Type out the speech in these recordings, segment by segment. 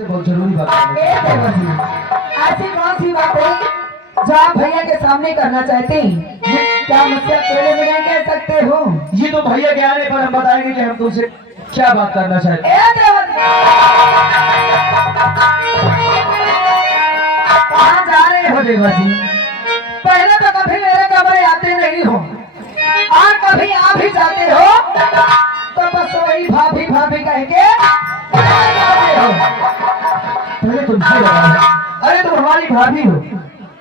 से बहुत जरूरी बात है। ऐसी कौन सी बात है जो आप भैया के सामने करना चाहते हैं? क्या मुझसे अकेले में नहीं कह सकते हो? ये तो भैया के आने पर हम बताएंगे कि हम तुमसे क्या बात करना चाहते हैं। कहाँ जा रहे हो देवर जी? पहले तो कभी मेरे कमरे आते नहीं हो और कभी आ भी जाते हो तो बस वही भाभी भाभी कह के जाते हो। पहले तुमसे बताओ। अरे तुम हमारी भाभी हो,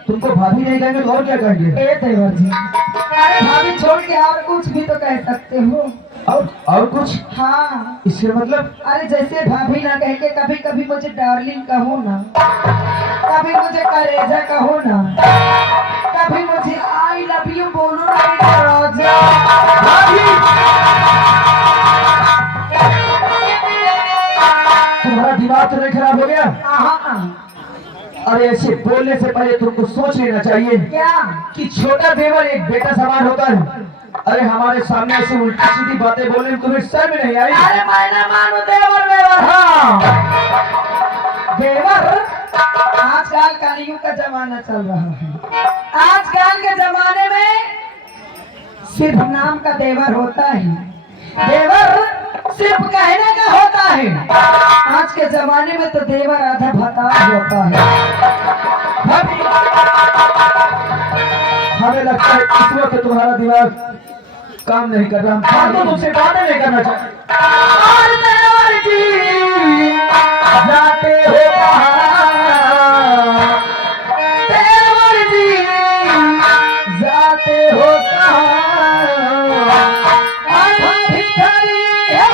तुमको भाभी नहीं कहेंगे तो और क्या कहेंगे? ए देवर जी, अरे भाभी छोड़ के और कुछ भी तो कह सकते हो। और कुछ? हाँ, इसके मतलब? अरे जैसे भाभी ना कह के कभी कभी मुझे डार्लिंग कहो ना, कभी मुझे करेजा कहो ना, कभी मुझे आई लव यू बोलो ना मेरे राजा। तुम्हारा दिमाग तो नहीं खराब हो गया? हाँ, अरे ऐसे बोलने से पहले तुमको सोच लेना चाहिए क्या कि छोटा देवर एक बेटा समान होता है। अरे हमारे सामने ऐसे उल्टी सीधी बातें बोलने में तुम्हें शर्म नहीं आई? अरे मैं ना मानू देवर देवर। हाँ, देवर आजकल कलयुग का जमाना चल रहा है। आजकल के जमाने में सिर्फ नाम का देवर होता है, देवर सिर्फ कहने का होता है। आज के जमाने में तो देवर आधा भता होता है। हमें लगता है इस वक्त तुम्हारा दिमाग काम नहीं कर रहा। हम तो तुमसे बातें नहीं करना चाहते। और देवर जी जाते हो कहाँ? देवर जी जाते हो कहाँ? आधा भिखारी है।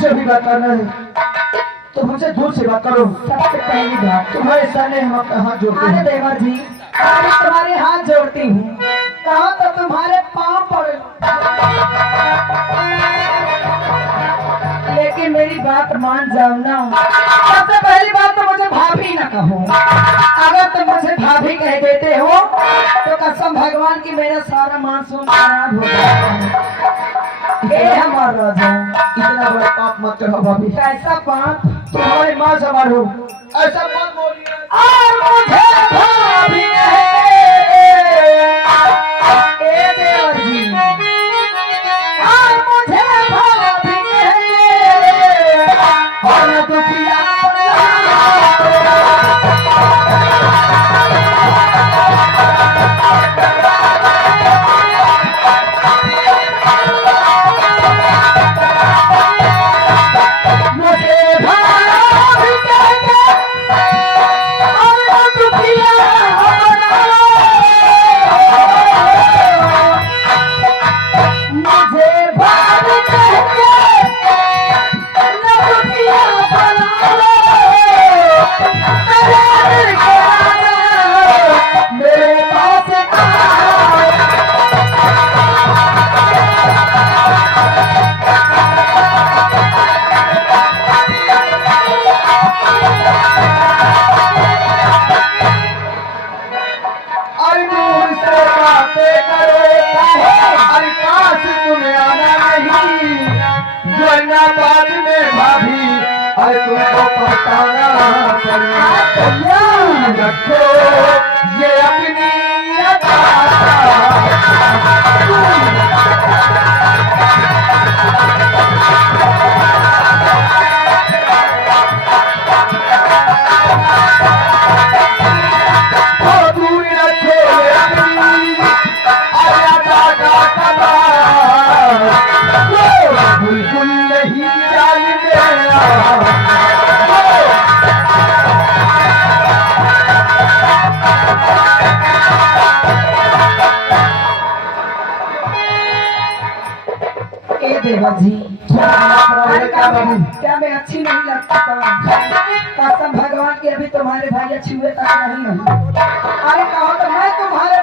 जब भी बात करना है तो मुझे दूर से बात करो। सबसे पहली बात, तुम्हारे सामने हम अपना हाथ जोड़ते अरे हैं। देवर जी मैं तुम्हारे हाथ जोड़ती हूँ, कहा तो तुम्हारे पाँव पड़े, लेकिन मेरी बात मान जाओ ना। सबसे पहली बात तो मुझे भाभी ना कहो। अगर तुम मुझे भाभी कह देते हो तो कसम भगवान की मेरा सारा मानसून खराब हो जाता है। ए हमारा राजा, इतना बड़ा पाप मत करो भाभी। कैसा पाप? तुम्हारे माँ समान हो, ऐसा मत बोलिए। और मुझे भाभी ए देवर जी, और मुझे भाभी और दुखिया मुझे भाभी और दुखिया मुझे भाभी मेरे पास अरे दूर से बातें करो, अरे पास तुम्हें आना नहीं, वरना बाद में भाभी अरे तुमको पछताना पड़ेगा। रखो ये अपनी अदा। देवर जी अरे क्या बाबू क्या मैं अच्छी नहीं लगती कसम भगवान की अभी तुम्हारे भाई अच्छी हुए तक नहीं है अरे कहो तो मैं तुम्हारे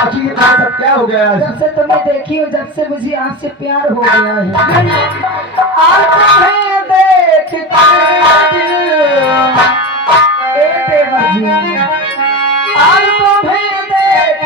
आखिर ये सब क्या हो गया आज? जब से तुम्हें देखी हूँ जब से मुझे आपसे प्यार हो गया है आज तुम्हें देख ए देवर जी आज तुम्हें देख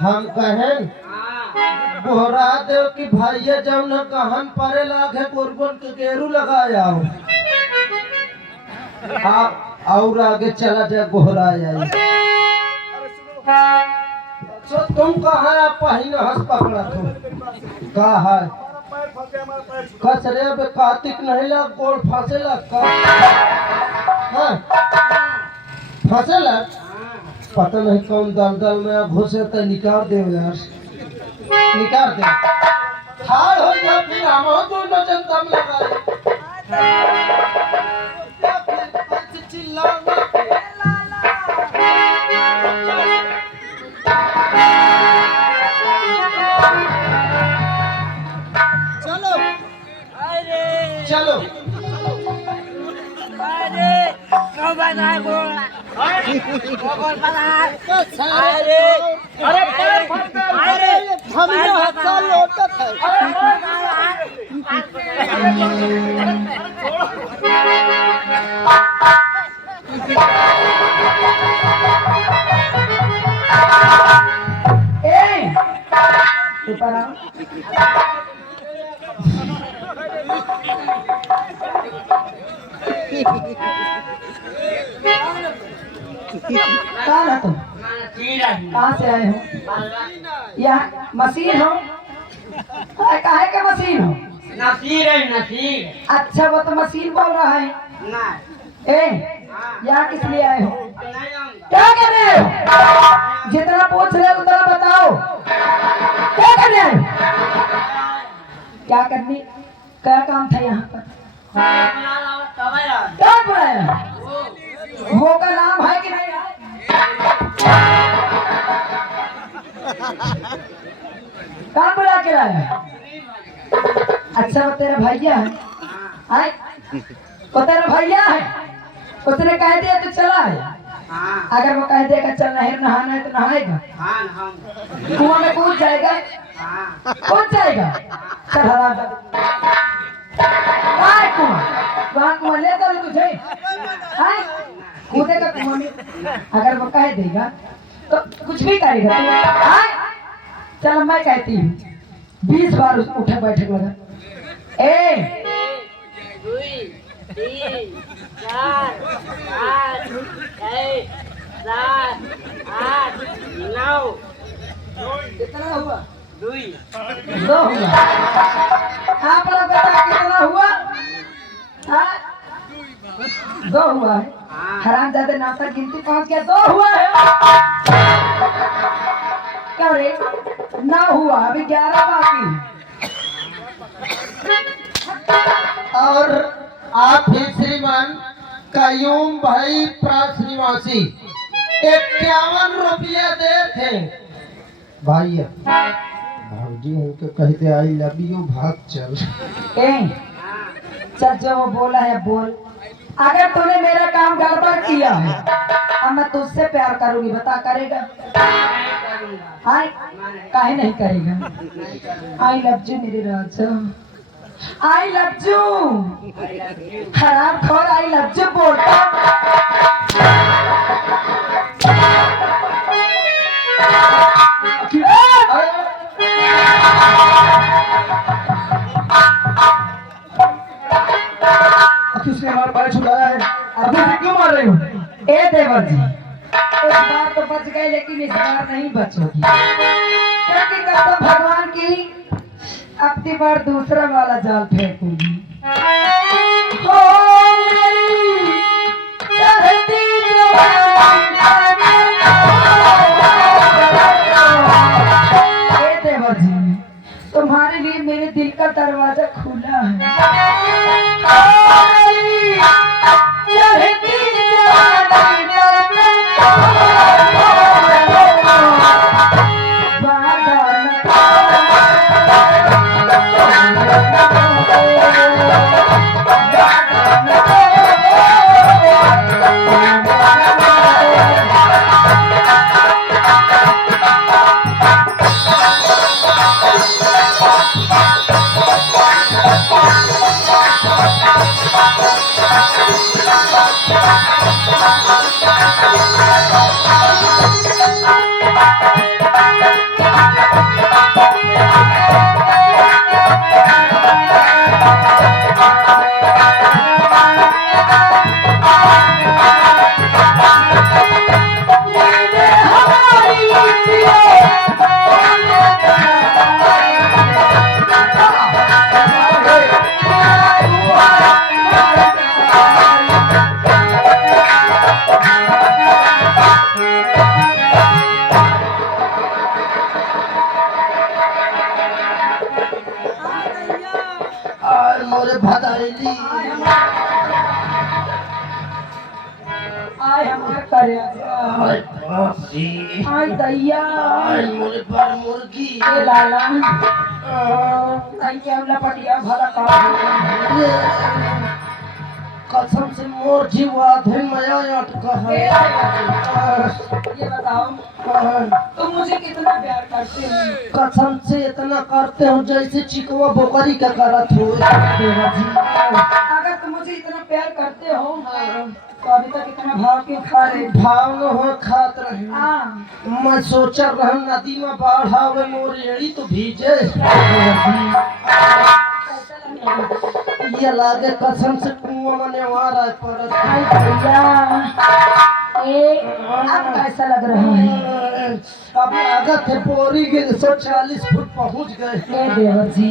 हम कहें बोहरा देव की भाइये जब न कहन परे लागे कुर्बन के गेरू लगाया हो आप और आगे चला जाए गोहरा आई तो तुम कहाँ आप पहिन हंस पकड़ा तुम कहा है कसरे बे कार्तिक नहीं लग गोल फंसे लग का हाँ? फंसे लग पता नहीं कौन दलदल में घुसे तो निकाल दे यार निकाल दे ठाड़ हो जा फिर हम दोनों जनता में लगाए चिल्लाना चलो चलो कौन है तुम कहाँ से आए हो यहाँ मशीन हो काहे का मशीन हो नसीर है नसीर अच्छा वो तो मशीन बोल रहा है ना ए यहाँ किस लिए आए हो नहीं आऊंगा क्या कर रहे हो जितना पूछ रहे हो उतना बताओ क्या कर रहे हो क्या करने क्या काम था यहाँ पर क्या बुलाया वो का नाम है कि नहीं है कहाँ बुला के लाया अच्छा वो तेरा भैया है वो तेरा भैया है उसने कह दिया तो चला है अगर वो कह देगा चल नहर नहाना है तो नहाएगा कुआं में कूद जाएगा कूद जाएगा चल हरा कुआं वहाँ कुआं ले करो तुझे हाँ? कूदेगा कुआं में अगर वो कह देगा तो कुछ भी करेगा तू हाँ? चल मैं कहती हूँ 20 बार उसको उठक बैठक लगा ए 2 3 4 5 6 7 8 9 कितना हुआ 2 दो हुआ आप लोग बता कितना हुआ हाँ? दो हुआ है हराम ज्यादा नासा गिनती पहुंच गया 2 हुआ है क्या रे 9 हुआ अभी 11 बाकी और आप ही श्रीमान कायूम भाई प्रास निवासी 51 रुपया दे थे भाई भाजी उनके कहते आई लव यू भाग चल ए चल जो वो बोला है बोल अगर तूने मेरा काम गड़बड़ किया है अब मैं तुझसे प्यार करूंगी बता करेगा हाय काहे नहीं करेगा आई लव यू मेरे राजा आई लव यू हराम खोर आई लव यू बोलता किसने हमारा पैर छुड़ाया है अभी भी क्यों मार रही हो ए देवर जी इस बार तो बच गए लेकिन इस बार नहीं बचोगी क्योंकि कसम भगवान की अब की बार दूसरा वाला जाल फेंकूंगी हो मेरी चढ़ती ए देवर जी तुम्हारे लिए मेरे दिल का दरवाजा खुला है ओ मेरी चढ़ती और मोरे भदाइली आय हमार करे हाय बाप रे आय दैया हाय मोरे पर मुर्गी ए लाला दैया वाला पटिया भला का कसम से मोर जीवा धन मया अटका है ये बताओ तुम मुझे कितना प्यार करते हो कसम से इतना करते हो जैसे चिकवा बोकरी का करत हो अगर तुम मुझे इतना प्यार करते हो तो अभी तक इतना भाव क्यों खा रहे भाव न हो खात रहे हाँ मैं सोचा रहा नदी में बाढ़ आवे मोर एड़ी तो भीजे ये लागे कसम से कुआं में वारा परत आई भैया ए अब कैसा लग रहा है अब लागत है बोरी के 140 फुट पहुंच गए ए देवर जी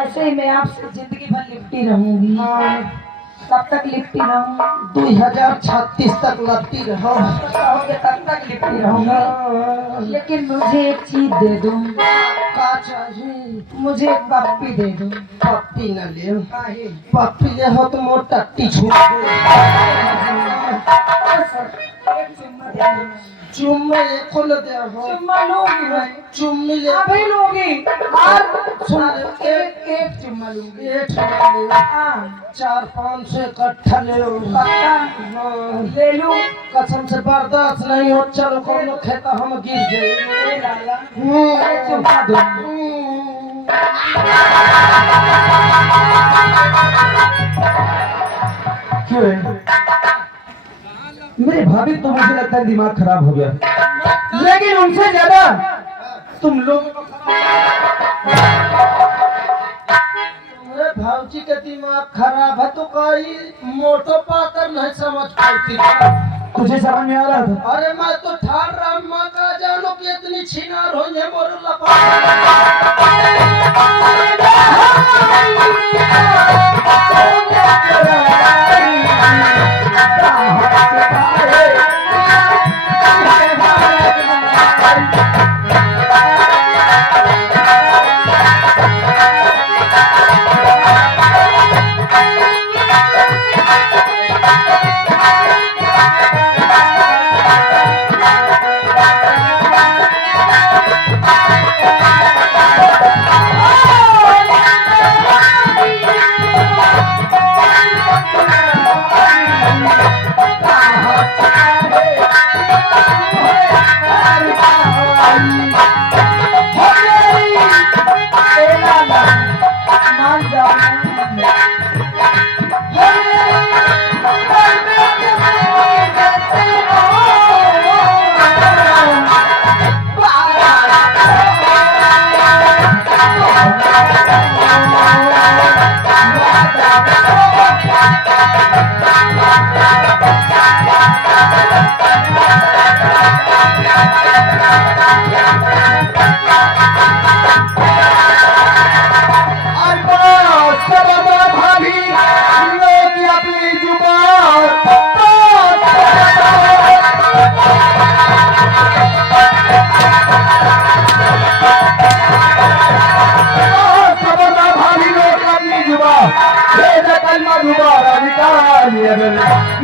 ऐसे ही मैं आपसे जिंदगी भर लिपटी रहूंगी तब तक लिपटी रहूंगी 2036 तक लगती रहो कहोगे तब तक लिपटी रहूंगी लेकिन मुझे एक चीज दे दो का चाहिए मुझे एक पप्पी दे दो पप्पी न ले काहे? पप्पी ले हो तो मोर टट्टी छूट एक चुम्मा दे दो। चुम्मे एको ले दे हो चुम्मा लूंगी मैं चुम्मी ले अभी लूंगी और सुन एक एक चुम्मा लूंगी एक ले हाँ 400-500 इकट्ठा ले पक्का ले लूं कसम से बर्दाश्त नहीं हो चलो कोनो खेता हम गिर ए जाए लाला एक चुम्मा दो मुझे लगता है दिमाग खराब हो गया, लेकिन उनसे ज्यादा तुम लोग तुम्हारे भावजी का दिमाग खराब है तो कहीं मोटो पाकर नहीं समझ पाती। तुझे समझ में आ रहा था? अरे मैं तो ठार रहा माँ का जानो कि इतनी छिनार हो ये मोर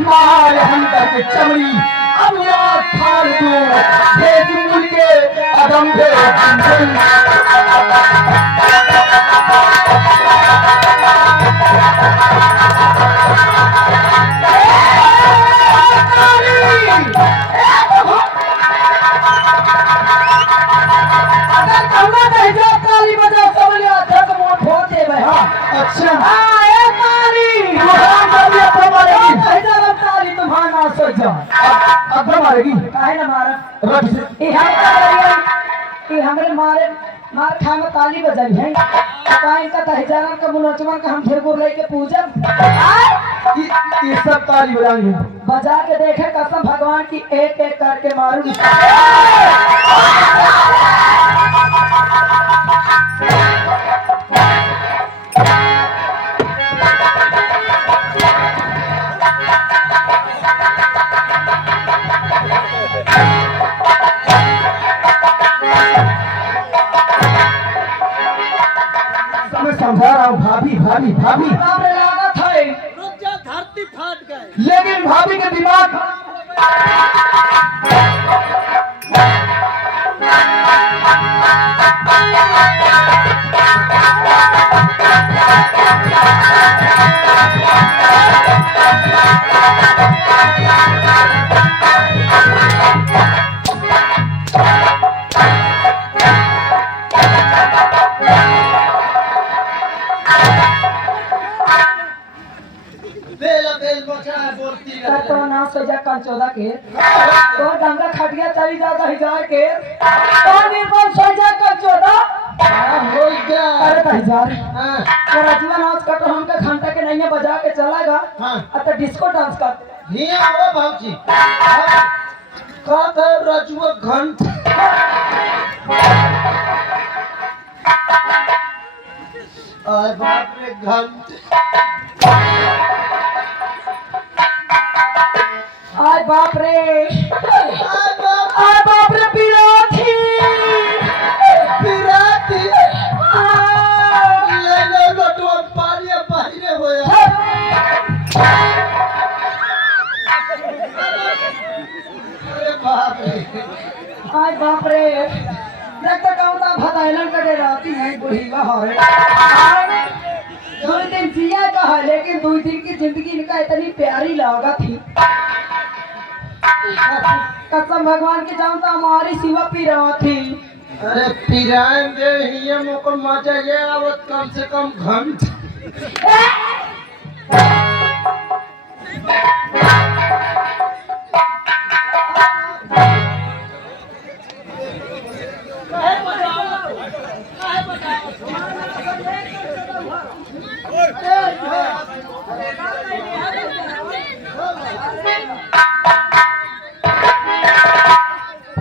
मार हंटर के चमड़ी अब याद फाड़ दो भेज मुल के अदम दे अच्छा अब मारेगी हमारे मारे मार खा में ताली बजाई है इनका तहजारा का मुनचमन का हम फिर को लेके पूजब ये सब ताली बजाएंगे बजा के देखे कसम भगवान की एक एक करके मारू समझा रहा हूँ भाभी भाभी भाभी लागत है धरती फाट गए। लेकिन भाभी के दिमाग तो ना सोचा कल 14 के तो डंगा खटिया चली जाता हजार के तो निर्बल सोचा कल 14 हो गया। अरे हजार हाँ, और अजवा नाच कर तो हमका घंटा के नहीं बजा के चलागा हाँ। तो डिस्को डांस कर हिया हो भावजी का था रजुआ घंट आय बाप रे घंट आय बाप रे आय बाप रे पिराठी पिराती ले ले लटवा पारिया पाहिरे होया अरे बाप रे आय बाप रे देखता कहता भदाइलन कटे राती है बुढ़ीवा हरे दो दिन जिया का है लेकिन 2 दिन की जिंदगी इनका इतनी प्यारी लगा थी कसम भगवान की जानता हमारी सिवा पीरा थी अरे पिरान दे हिया मोको मजा ये आवत कम से कम घंट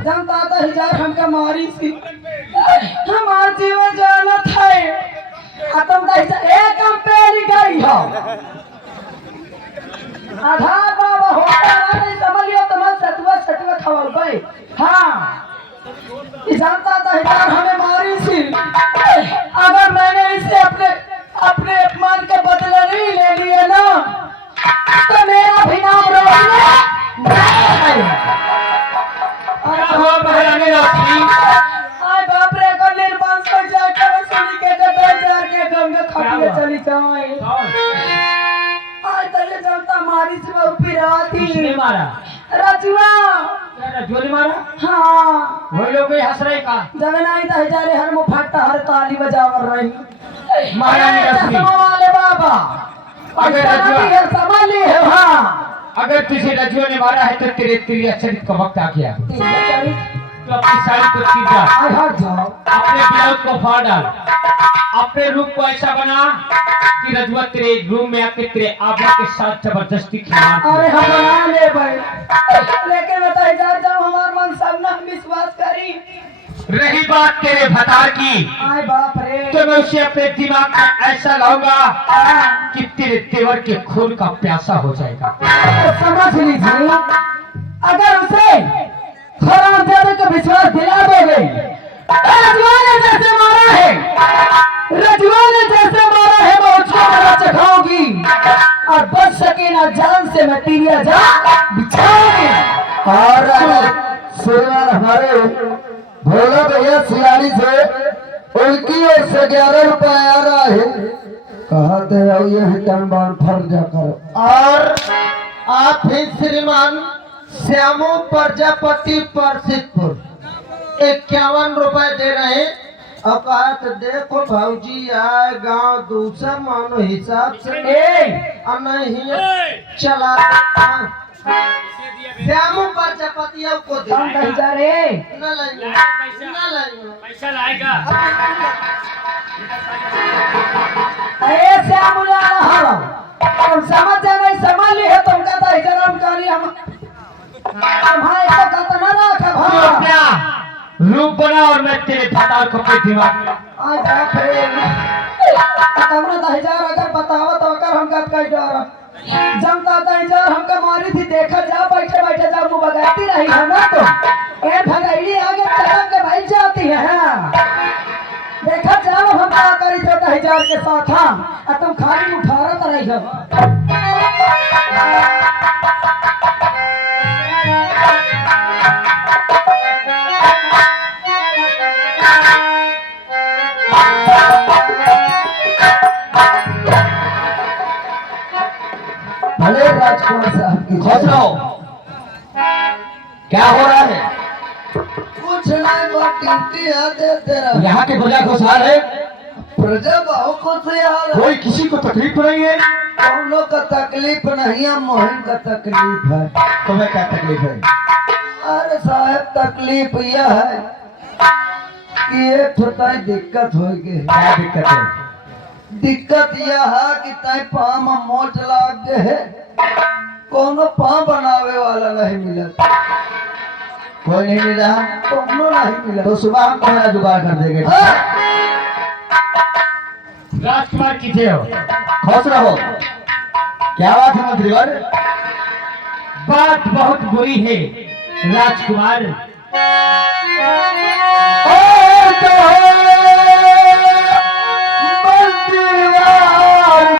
जनता तो हजार हमका मारी सी हमार जीवन जाना था तुम तो एक हम पहली गई हो आधार बाबा होता नहीं समझियो तुम्हारे सतुआ सतुआ खवल भाई हाँ जानता था हजार हमें मारी सी अगर मैंने इसे अपने अपने अपमान के बदले नहीं ले लिए ना तो मेरा भी नाम रोशनी आय बाप रे को निर्माण पर जाकर सुनी के दरबार के गंगा खटिया चली जाए आय तो ये जनता मारी से वो पिराती मारा रजुआ रजुआ ने मारा। हाँ वही लोग हंस रहे का जगनाई तो हजारे हर मुफाटा हर ताली बजावर रही महारानी रश्मि वाले बाबा अगर रजुआ समझ ली है हाँ अगर तुझे रजुआ ने मारा है तो तेरे तेरी चरित का वक्त आ गया। तो अपनी साड़ी को चीर डाल, हट जाओ अपने ब्लाउज को फाड़ डाल, अपने रूप को ऐसा बना कि रजुआ तेरे रूम में आके तेरे आभा के साथ जबरदस्ती खिला। अरे हम बना ले भाई लेकिन बताइए जब हमार मन सब ना विश्वास करी रही बात तेरे भतार की आय बाप रे तो मैं उसे अपने दिमाग में ऐसा लाऊंगा कि तेरे तेवर के खून का प्यासा हो जाएगा। तो समझ लीजिए अगर उसे थोड़ा ज्यादा का विश्वास दिला दोगे रजुआ ने जैसे मारा है मैं उसको मरा चखाऊंगी और बच सके ना जान से मैं तीरिया जा बिछाऊंगी। और श्रीमान हमारे भोला भैया सिलानी से उनकी ओर से 11 रुपए आ रहा है कहते हो ये टन बार फर जाकर। और आप ही श्रीमान श्यामो प्रजापति परसितपुर 51 रुपए दे रहे हैं। और कहा तो देखो भाऊजी आए गांव दूसरा मानो हिसाब से नहीं चला श्यामो प्रजापति को दे हम कहीं जा रहे न लाएंगे पैसा लाएगा। अरे श्यामुला हवा तुम समझ जाए समझ ली है तुम कहता है जन्म कहानी हम भाई को कहता ना रखा तो भाई क्या रूप बना और मैं तेरे भतार को अपने दिमाग में आज बाप रे कमरा 10,000 अगर बतावा तो अगर हम कब कह डर जनता 10,000 हमका मारी थी देखा जा बैठे बैठे जा मुंह बगाती रही है ना तो ए भगाई आगे चलम के भाई जाती है हाँ देखा जाओ हम क्या करी थे 10,000 के साथ हाँ तुम खाली उठारत रही हो भले राजकुमार साहब की खुश रहो। क्या हो रहा है? कुछ नहीं बात ड्यूटी आते तेरा यहाँ के प्रजा खुशहाल है, प्रजा बहुत कुछ यार कोई किसी को तकलीफ नहीं है। हम लोग का तकलीफ नहीं है मोहन का तकलीफ है। तुम्हें क्या तकलीफ है? अरे साहब तकलीफ यह है कि एक छोटा दिक्कत हो गई। क्या दिक्कत है? दिक्कत यह है कि तय पाँव में मोट लाग गए है कोनो पाँव बनावे वाला नहीं मिला। कोई नहीं मिला कोनो नहीं मिला तो सुबह हम तुम्हारा जुगाड़ कर देंगे। हाँ? राजकुमार किथे हो? खुश रहो। क्या बात है मंत्रीवर? बात बहुत बुरी है राजकुमार। ओ तो